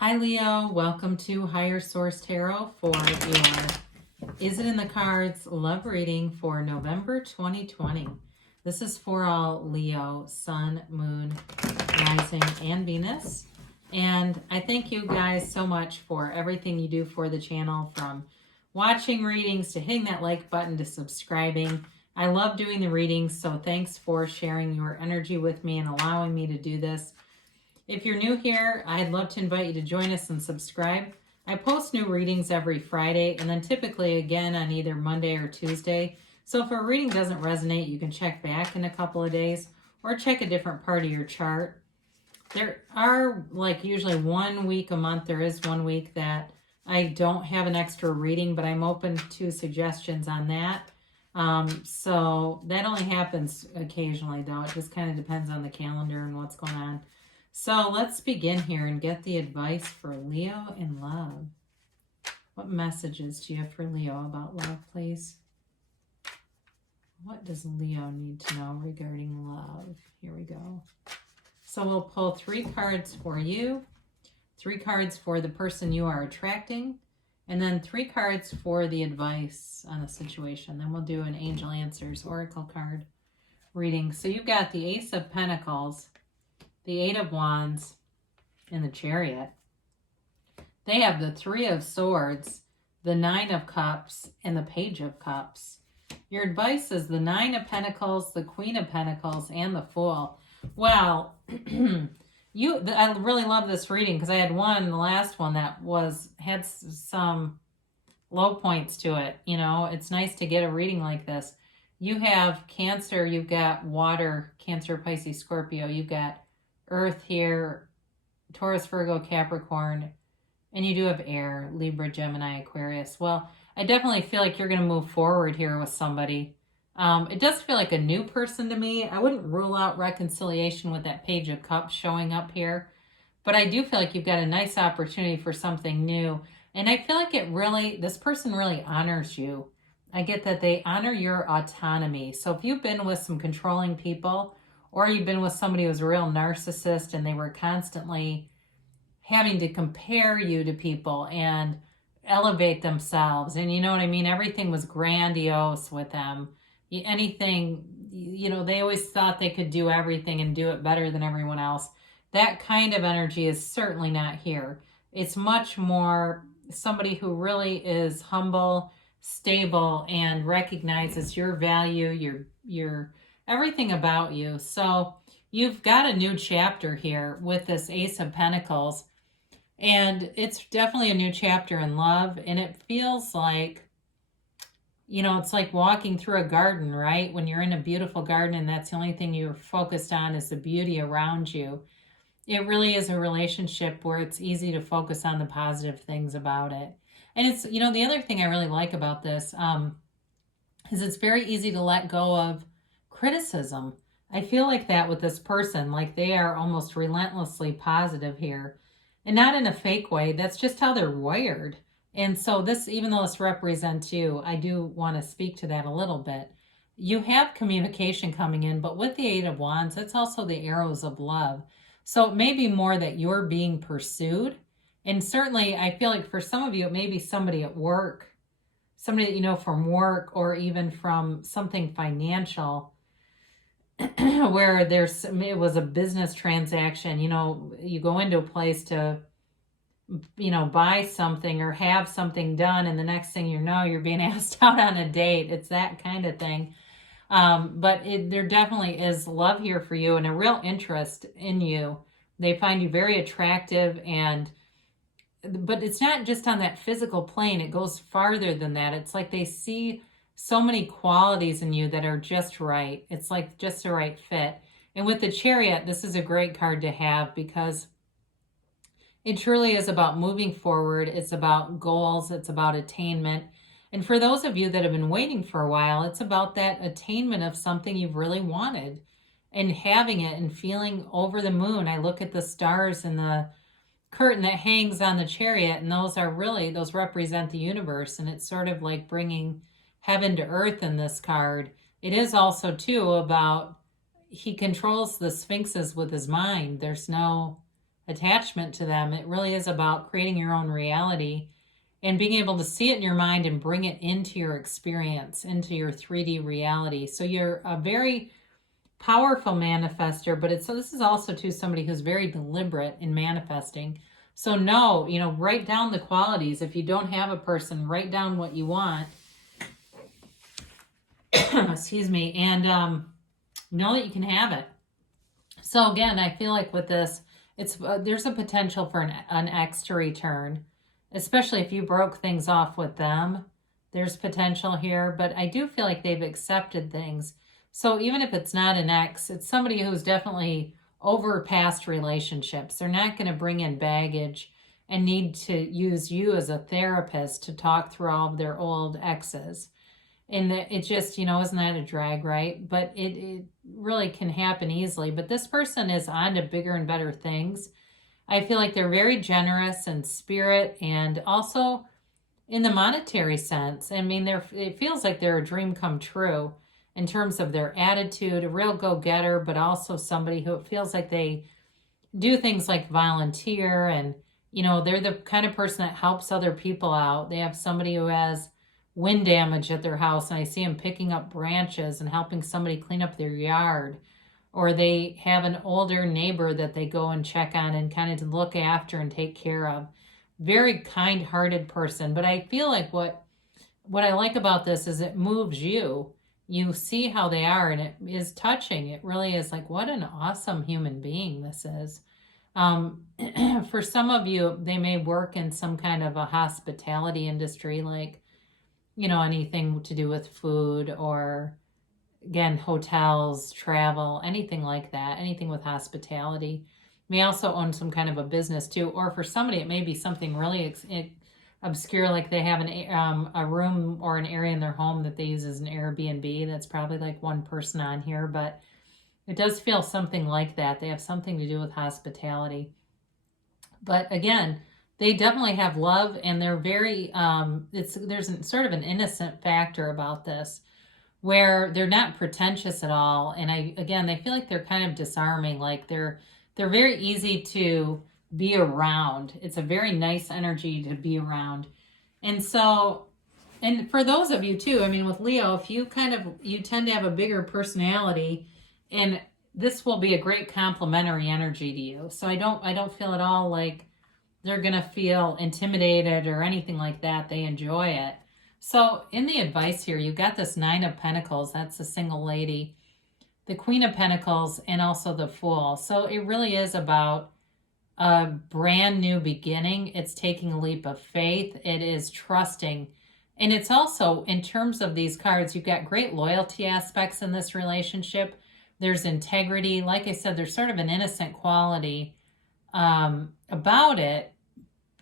Hi Leo, welcome to Higher Source Tarot for your Is It in the Cards love reading for November 2020. This is for all Leo, Sun, Moon, Rising, and Venus. And I thank you guys so much for everything you do for the channel, from watching readings to hitting that like button to subscribing. I love doing the readings, so thanks for sharing your energy with me and allowing me to do this. If you're new here, I'd love to invite you to join us and subscribe. I post new readings every Friday and then typically again on either Monday or Tuesday. So if a reading doesn't resonate, you can check back in a couple of days or check a different part of your chart. There are usually 1 week a month. There is 1 week that I don't have an extra reading, but I'm open to suggestions on that. So that only happens occasionally though. It just kind of depends on the calendar and what's going on. So let's begin here and get the advice for Leo in love. What messages do you have for Leo about love, please? What does Leo need to know regarding love? Here we go. So we'll pull 3 cards for you, 3 cards for the person you are attracting, and then 3 cards for the advice on the situation. Then we'll do an Angel Answers Oracle card reading. So you've got the Ace of Pentacles, the 8 of Wands, and the Chariot. They have the 3 of Swords, the 9 of Cups, and the Page of Cups. Your advice is the 9 of Pentacles, the Queen of Pentacles, and the Fool. Well, I really love this reading because I had the last one that had some low points to it. You know, it's nice to get a reading like this. You have Cancer, you've got Water, Cancer, Pisces, Scorpio, you've got Earth here, Taurus, Virgo, Capricorn, and you do have air, Libra, Gemini, Aquarius. Well, I definitely feel like you're going to move forward here with somebody. It does feel like a new person to me. I wouldn't rule out reconciliation with that Page of Cups showing up here, but I do feel like you've got a nice opportunity for something new. And I feel like this person really honors you. I get that they honor your autonomy. So if you've been with some controlling people, or you've been with somebody who's a real narcissist and they were constantly having to compare you to people and elevate themselves. And you know what I mean? Everything was grandiose with them. Anything, they always thought they could do everything and do it better than everyone else. That kind of energy is certainly not here. It's much more somebody who really is humble, stable, and recognizes your value, your everything about you. So you've got a new chapter here with this Ace of Pentacles, and it's definitely a new chapter in love. And it feels like, it's like walking through a garden, right? When you're in a beautiful garden and that's the only thing you're focused on is the beauty around you. It really is a relationship where it's easy to focus on the positive things about it. And it's, the other thing I really like about this is it's very easy to let go of criticism. I feel like that with this person, like they are almost relentlessly positive here, and not in a fake way. That's just how they're wired. And so this, even though this represents you, I do want to speak to that a little bit. You have communication coming in, but with the 8 of Wands, it's also the arrows of love. So it may be more that you're being pursued. And certainly I feel like for some of you, it may be somebody at work, somebody that you know from work, or even from something financial, where it was a business transaction. You go into a place to, buy something or have something done, and the next thing you know, you're being asked out on a date. It's that kind of thing. But there definitely is love here for you and a real interest in you. They find you very attractive, but it's not just on that physical plane. It goes farther than that. It's like they see so many qualities in you that are just right. It's like just the right fit. And with the Chariot, this is a great card to have because it truly is about moving forward. It's about goals. It's about attainment. And for those of you that have been waiting for a while, it's about that attainment of something you've really wanted and having it and feeling over the moon. I look at the stars and the curtain that hangs on the Chariot, and those represent the universe. And it's sort of like bringing heaven to earth in this card. It is also too about he controls the sphinxes with his mind. There's no attachment to them. It really is about creating your own reality and being able to see it in your mind and bring it into your experience, into your 3D reality. So you're a very powerful manifester, but this is also to somebody who's very deliberate in manifesting. So write down the qualities. If you don't have a person, write down what you want. Excuse me. And know that you can have it. So again, I feel like with this, there's a potential for an ex to return, especially if you broke things off with them. There's potential here, but I do feel like they've accepted things. So even if it's not an ex, it's somebody who's definitely over past relationships. They're not going to bring in baggage and need to use you as a therapist to talk through all of their old exes. And it just, isn't that a drag, right? But it really can happen easily. But this person is on to bigger and better things. I feel like they're very generous in spirit and also in the monetary sense. I mean, it feels like they're a dream come true in terms of their attitude, a real go-getter, but also somebody who it feels like they do things like volunteer and, they're the kind of person that helps other people out. They have somebody who has wind damage at their house and I see them picking up branches and helping somebody clean up their yard. Or they have an older neighbor that they go and check on and kind of look after and take care of. Very kind-hearted person. But I feel like what I like about this is it moves you. You see how they are, and it is touching. It really is like, what an awesome human being this is. For some of you, they may work in some kind of a hospitality industry, like, anything to do with food or, again, hotels, travel, anything like that, anything with hospitality. May also own some kind of a business too. Or for somebody, it may be something really obscure, like they have a room or an area in their home that they use as an Airbnb. That's probably like one person on here, but it does feel something like that. They have something to do with hospitality. But again, they definitely have love, and they're very, there's sort of an innocent factor about this where they're not pretentious at all. And they feel like they're kind of disarming, like they're very easy to be around. It's a very nice energy to be around. And so, and for those of you too, I mean, with Leo, if you tend to have a bigger personality, and this will be a great complementary energy to you. So I don't feel at all like they're going to feel intimidated or anything like that. They enjoy it. So in the advice here, you got this 9 of Pentacles. That's a single lady. The Queen of Pentacles and also the Fool. So it really is about a brand new beginning. It's taking a leap of faith. It is trusting. And it's also, in terms of these cards, you've got great loyalty aspects in this relationship. There's integrity. Like I said, there's sort of an innocent quality about it,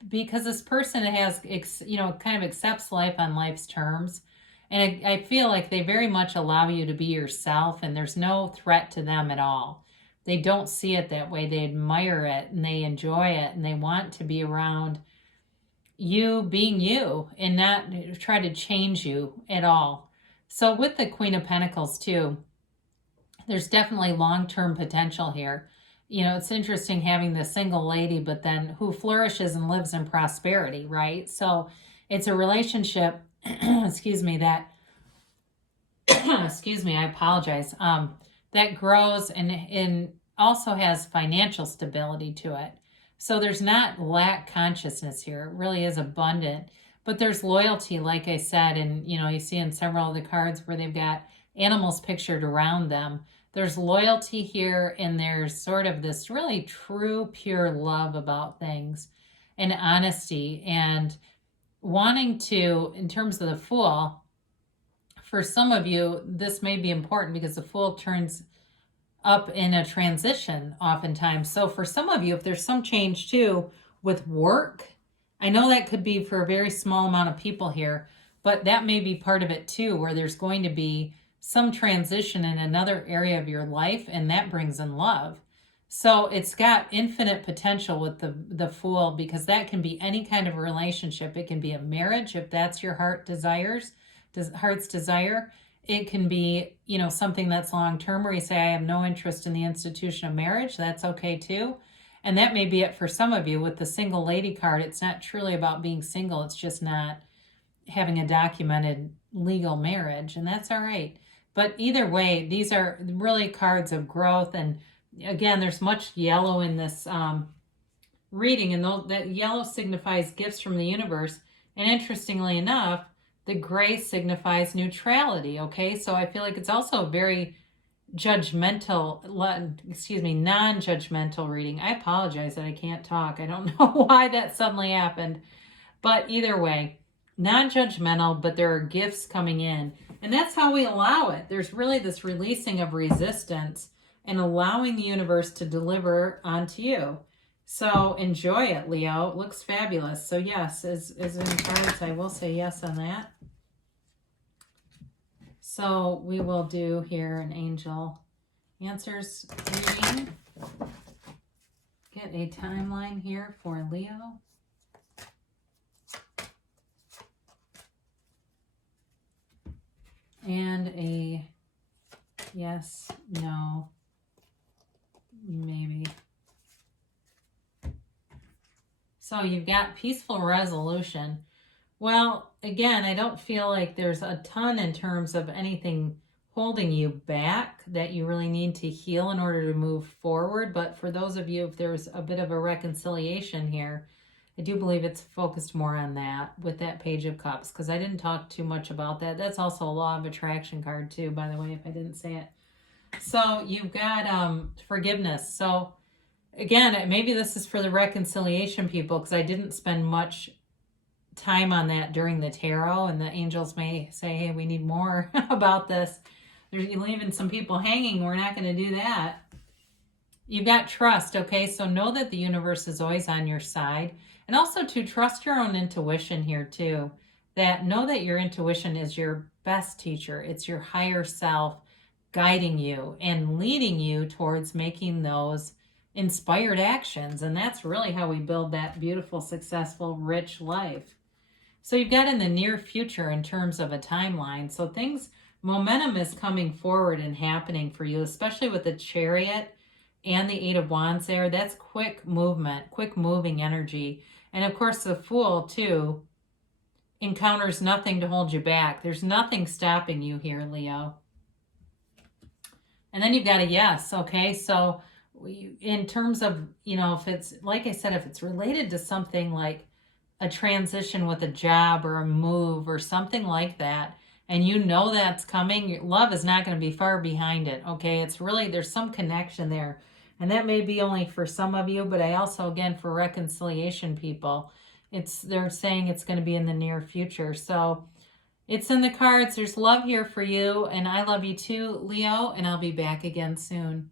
because this person has, kind of accepts life on life's terms. And I feel like they very much allow you to be yourself, and there's no threat to them at all. They don't see it that way. They admire it and they enjoy it, and they want to be around you being you and not try to change you at all. So with the Queen of Pentacles too, there's definitely long-term potential here. It's interesting having the single lady, but then who flourishes and lives in prosperity, right? So it's a relationship, excuse me, that, excuse me, I apologize, that grows and also has financial stability to it. So there's not lack consciousness here. It really is abundant, but there's loyalty, like I said, and, you see in several of the cards where they've got animals pictured around them. There's loyalty here, and there's sort of this really true, pure love about things and honesty and wanting to, in terms of the Fool, for some of you, this may be important because the Fool turns up in a transition oftentimes. So for some of you, if there's some change too with work, I know that could be for a very small amount of people here, but that may be part of it too, where there's going to be some transition in another area of your life, and that brings in love. So it's got infinite potential with the Fool, because that can be any kind of relationship. It can be a marriage if that's your heart's desire. It can be, something that's long-term where you say, I have no interest in the institution of marriage. That's okay too. And that may be it for some of you. With the single lady card, it's not truly about being single. It's just not having a documented legal marriage, and that's all right. But either way, these are really cards of growth. And again, there's much yellow in this reading, and that yellow signifies gifts from the universe. And interestingly enough, the gray signifies neutrality. Okay, so I feel like it's also a very non-judgmental reading. I apologize that I can't talk. I don't know why that suddenly happened. But either way, non-judgmental, but there are gifts coming in. And that's how we allow it. There's really this releasing of resistance and allowing the universe to deliver onto you. So enjoy it, Leo. It looks fabulous. So yes, as in cards, I will say yes on that. So we will do here an angel answers reading. Get a timeline here for Leo. And a yes, no, maybe. So you've got peaceful resolution. Well, again, I don't feel like there's a ton in terms of anything holding you back that you really need to heal in order to move forward. But for those of you, if there's a bit of a reconciliation here, I do believe it's focused more on that with that Page of Cups, because I didn't talk too much about that. That's also a Law of Attraction card too, by the way, if I didn't say it. So you've got forgiveness. So again, maybe this is for the reconciliation people, because I didn't spend much time on that during the tarot, and the angels may say, hey, we need more about this. You're leaving some people hanging. We're not going to do that. You've got trust, okay? So know that the universe is always on your side. And also to trust your own intuition here too. That know that your intuition is your best teacher. It's your higher self guiding you and leading you towards making those inspired actions. And that's really how we build that beautiful, successful, rich life. So you've got in the near future in terms of a timeline. So momentum is coming forward and happening for you, especially with the Chariot and the Eight of Wands there. That's quick movement, quick moving energy. And of course, the Fool too encounters nothing to hold you back. There's nothing stopping you here, Leo. And then you've got a yes, okay? So in terms of, if it's, like I said, if it's related to something like a transition with a job or a move or something like that, and that's coming, love is not going to be far behind it, okay? It's really, there's some connection there. And that may be only for some of you, but I also, again, for reconciliation people, they're saying it's going to be in the near future. So it's in the cards. There's love here for you, and I love you too, Leo, and I'll be back again soon.